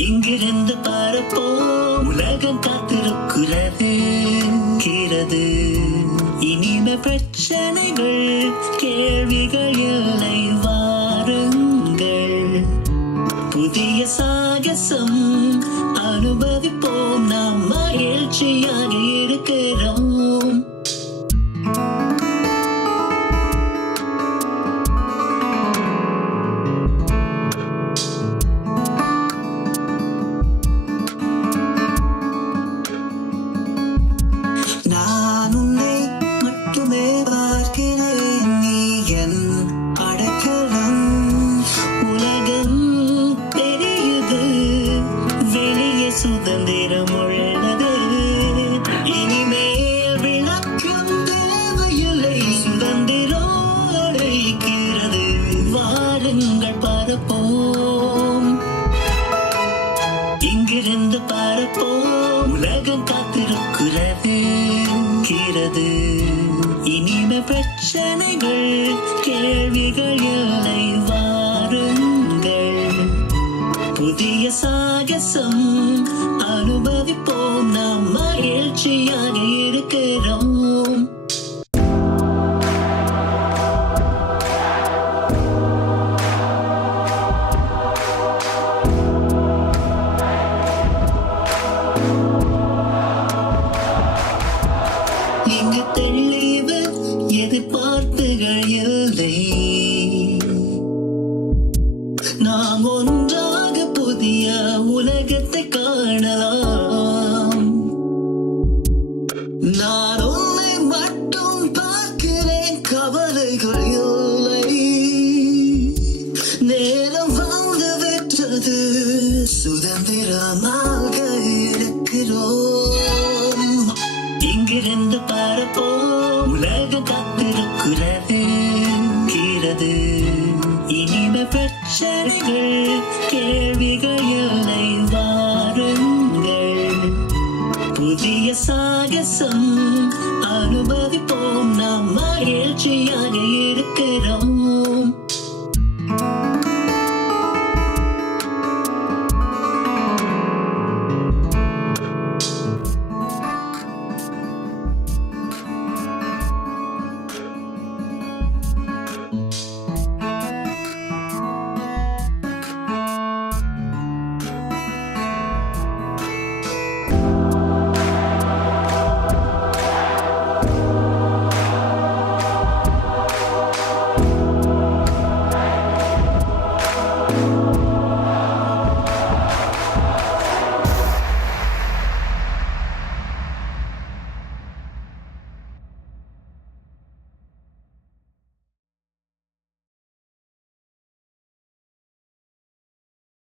இங்கிருந்து பார்ப்போ உலகம் காத்திருக்கிறது கிறது இனிமே பிரச்சனைகள் கேள்விகள் இல்லை வாருங்கள். புதிய சாகசம் அனுபவிப்போம் நாம் மகிழ்ச்சியாக காத்திருக்கிறது கிறது இனிமே பிரச்சனைகள் கேள்விகள் இல்லை வாருங்கள். புதிய சாகசம் அனுபவிப்போம் நாம் மகிழ்ச்சியாக இருக்கிறோம். அலைகள் நேரம் வந்து விட்டது. சுதந்திரமாக இருக்கிறோம். இங்கிருந்து பார்ப்போ உலக காத்திருக்கிறது இருக்கிறது இனிம பிரச்சனைகள் கேள்விகள் வாருங்கள். புதிய சாகசம் அனுபவிப்போம். Kamariye yani